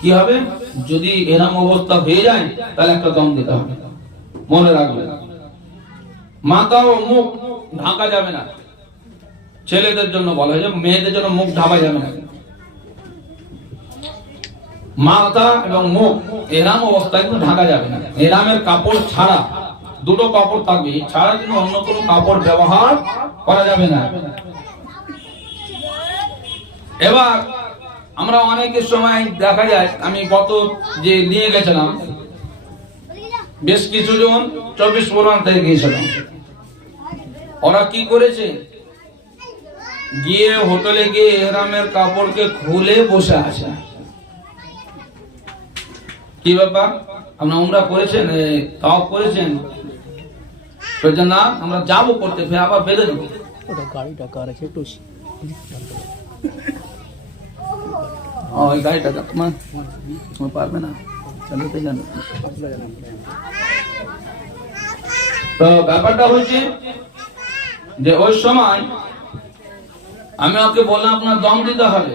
কি হবে? যদি এরম অবস্থা হয়ে যায়, তাহলে একটা দম দিতে হবে। মনে রাখবে। মাথা ও মুখ ঢাকা যাবে না। ছেলেদের জন্য বলা হয় যে মেয়েদের জন্য মুখ ঢাকা যাবে না। মাথা এবং মুখ এরাম অবস্থায় কিন্তু ঢাকা যাবে না। এরামের কাপড় ছাড়া, দুটো কাপড় থাকবে। ছাড়া কিন্তু অন্য কোনো কাপড় ব্যবহার করা যাবে না। এবার আমরা অনেকের সময় দেখা যায়, আমি গত যে নিয়ে গেছিলাম, বেশ কিছু জন চব্বিশ পরগনা থেকে গিয়েছিলাম। ওরা কি করেছে? গিয়ে হোটেলে গিয়ে এহরামের কাপড়কে খুলে বসে আছে। কি ব্যাপার? আপনারা উমরা করেছেন? তাও করেছেন? না, আমরা যাব করতে, ফের আবার বেঁধে দেবো গাড়িটা কার আছে? একটু ওই গাড়িটা তোমার তোমার পারবে না জানো তো ব্যাপারটা হচ্ছে যে ওই সময় আমি ওকে বললাম, আপনার দম দিতে হবে।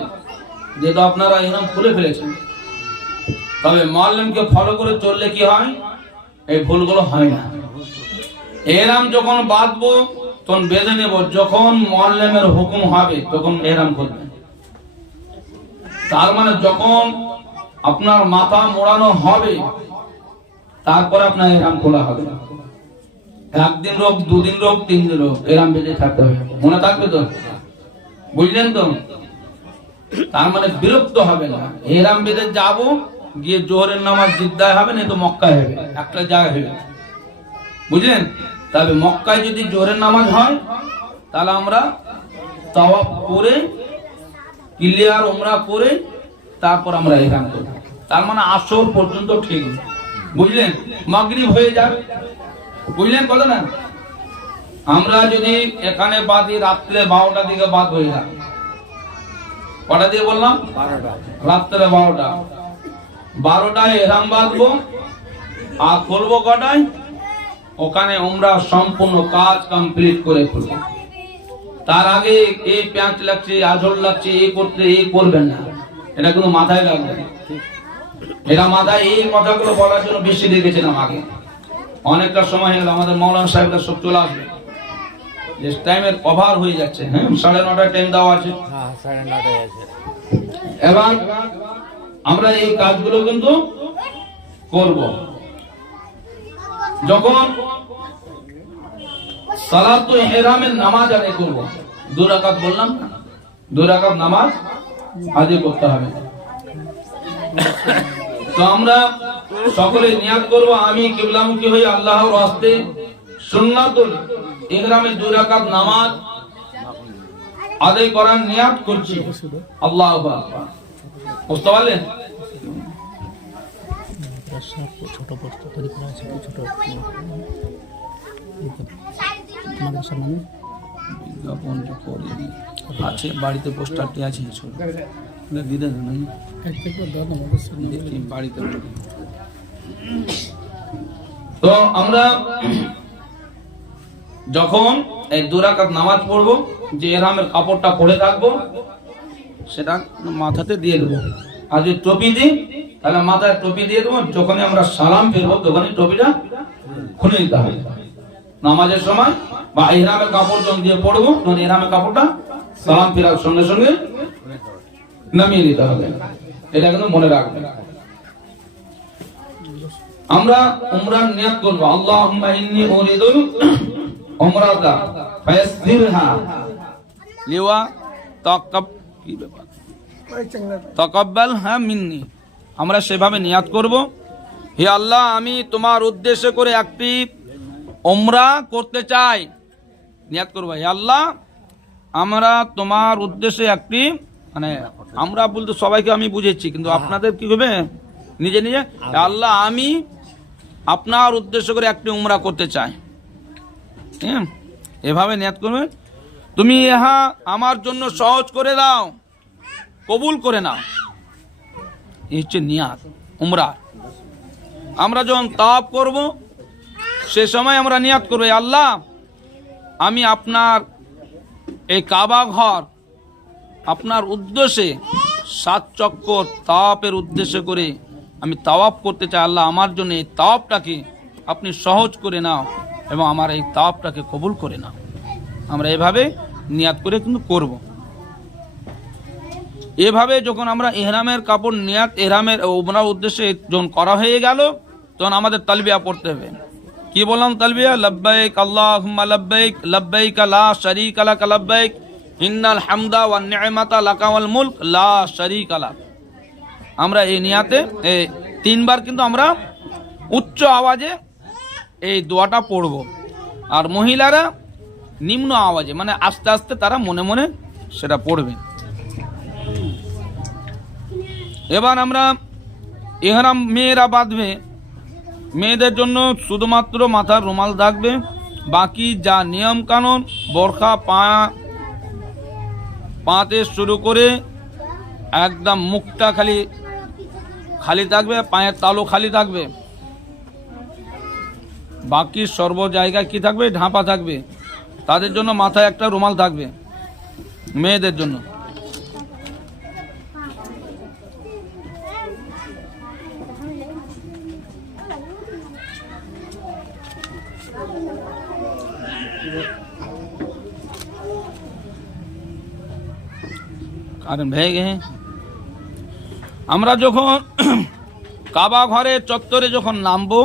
যেহেতু আপনারা এরকম খুলে ফেলেছেন। তবে মল্লেমকে ফলো করে চললে কি হয়? এই ভুলগুলো হয় না। এরাম যখন বাঁধবো, তখন বেঁধে নেব। যখন মল্লেমের হুকুম হবে, তখন এরাম করবেন তার মানে যখন আপনার মাথা মোড়ানো হবে, তারপরে আপনার এরাম খোলা হবে। একদিন রোগ, দুদিন রোগ তিন দিন রোগ, এরাম বেঁধে থাকতে হবে। মনে থাকবে তো? বুঝলেন তো? তার মানে বিরক্ত হবে না। এরাম বেঁধে যাব, গিয়ে জোহরের নামাজ জিদ্দায় হবে না তো মক্কায় হবে। একটা জায়গায় হবে। বুঝলেন? তবে মক্কায় যদি জোহরের নামাজ হয়, তাহলে আমরা তাওয়াফ করে ক্লিয়ার ওমরা করে তারপর আমরা এরাম করব। তার মানে আসর পর্যন্ত ঠিক। বুঝলেন? মাগরিব হয়ে যাবে। বুঝলেন কথা না? আমরা যদি এখানে বাদি রাত্রে বারোটা দিকে বাদ হয়ে যায় কটা দিয়ে বললাম? রাত্রে বারোটা। বারোটায় এরাম বাঁধবো। আর খুলবো কটায়? ওখানে আমরা সম্পূর্ণ কাজ কমপ্লিট করে খুলবো তার আগে এই প্যাঁচ লাগছে আঝর লাগছে এই করতে এই করবেন না। এটা কোনো মাথায় রাখবেন না। এটা মাথায় এই কথাগুলো বলার জন্য বেশি দেখেছিলাম আগে। অনেকটা সময় হয়ে গেল আমাদের মৌলানা সাহেবরা সব চলে আসবে। যে টাইমের অভার হয়ে যাচ্ছে হ্যাঁ? সাড়ে নটায় টাইম দেওয়া হ্যাঁ আছে। এবার আমরা এই কাজগুলো কিন্তু করব। যখন সালাত ইহরামের নামাজ আদায় করব। দু রাকাত বললাম না? দু রাকাত নামাজ আদায় করতে হবে। তো আমরা সকলে নিয়াত করব আমি কিবলামুখী হয়ে আল্লাহর রাস্তে সুন্নাতুল ইহরামের দু রাকাত নামাজ আদায় করার নিয়াত করছি। আল্লাহ আকবার। বুঝতে পারলেন? ছোট ছোট তোমাদের সামনে বিজ্ঞাপন করিনি আছে বাড়িতে পোস্টারটি আছে ছোট দেখি বাড়িতে তো আমরা যখন এই দুরাকাত নামাজ পড়ব যে এরামের কাপড়টা পরে থাকব সেটা মাথাতে দিয়ে দেবো। আর যদি টুপি দিই তাহলে মাথায় টুপি দিয়ে দেবো। যখনই আমরা সালাম ফেলব তখনই টুপিটা খুলে নিতে হবে। নামাজের সময় বা এরামের কাপড় যখন দিয়ে পড়ব, তখন এরামের কাপড়টা সালাম ফেরার সঙ্গে সঙ্গে নামিয়ে দিতে হবে। এটা কিন্তু মনে রাখবেন আমরা উমরার নিয়াত করব। আল্লাহুম্মা ইন্নী উরিদুল উমরাতা ফায়াসদিরহা লিওয়া তাকাব কি ব্যাপার? মিন্নি। আমরা সেভাবে নিয়াত করব। হে আল্লাহ, আমি তোমার উদ্দেশ্য করে একটি ওমরা করতে চাই। নিয়াত করব আল্লাহ আমরা তোমার উদ্দেশ্যে একটি মানে আমরা বলতে সবাইকে আমি বুঝেছি কিন্তু আপনাদের কি হবে? নিজে নিজে? আল্লাহ। আমি আপনার উদ্দেশ্য করে একটি উমরা করতে চাই। হ্যাঁ এভাবে নিয়াত করবে। তুমি ইহা আমার জন্য সহজ করে দাও কবুল করে নাও। এই হচ্ছে নিয়াত উমরা। আমরা যখন তাপ করব সে সময় আমরা নিয়াত করব আল্লাহ, আমি আপনার এই কাবা ঘর আপনার উদ্দেশ্যে সাত চক্কর তাওয়াপের উদ্দেশ্য করে আমি তাওয়াপ করতে চাই। আল্লাহ, আমার জন্য এই তাওয়াপটাকে আপনি সহজ করে নাও এবং আমার এই তাওয়াপটাকে কবুল করে নাও। আমরা এভাবে নিয়াত করে কিন্তু করব। এভাবে যখন আমরা এহরামের কাপড় নিয়াত, এহরামের ওমরার উদ্দেশ্যে যখন করা হয়ে গেল, তখন আমাদের তালবিয়া পড়তে হবে। কি বললাম তালবিয়া? লব্বাইক আল্লাহুম্মা লব্বাইক লব্বাইক লা শারীকা লাক লব্বাইক, ইন্নাল হামদা ওয়ান নি'মাতা লাকা ওয়াল মুলক, লা শারীকা লাক। আমরা এই নিয়াতে, এই তিনবার কিন্তু আমরা উচ্চ আওয়াজে এই দোয়াটা পড়ব। আর মহিলারা নিম্ন আওয়াজে মানে আস্তে আস্তে তারা মনে মনে সেটা পড়বে। এবার আমরা এহরাম মেয়েরা বাঁধবে। মেয়েদের জন্য শুধুমাত্র মাথার রুমাল থাকবে বাকি যা নিয়ম কানুন বরখা পা, পাতে শুরু করে একদম মুখটা খালি খালি থাকবে, পায়ের তালু খালি থাকবে। বাকি সর্ব জায়গায় কি থাকবে? ঢাপা থাকবে। তাদের জন্য মাথায় একটা রুমাল থাকবে, মেয়েদের জন্য। কারণ ভেঙে গেছে। আমরা যখন কাবা ঘরে চত্বরে যখন নামবো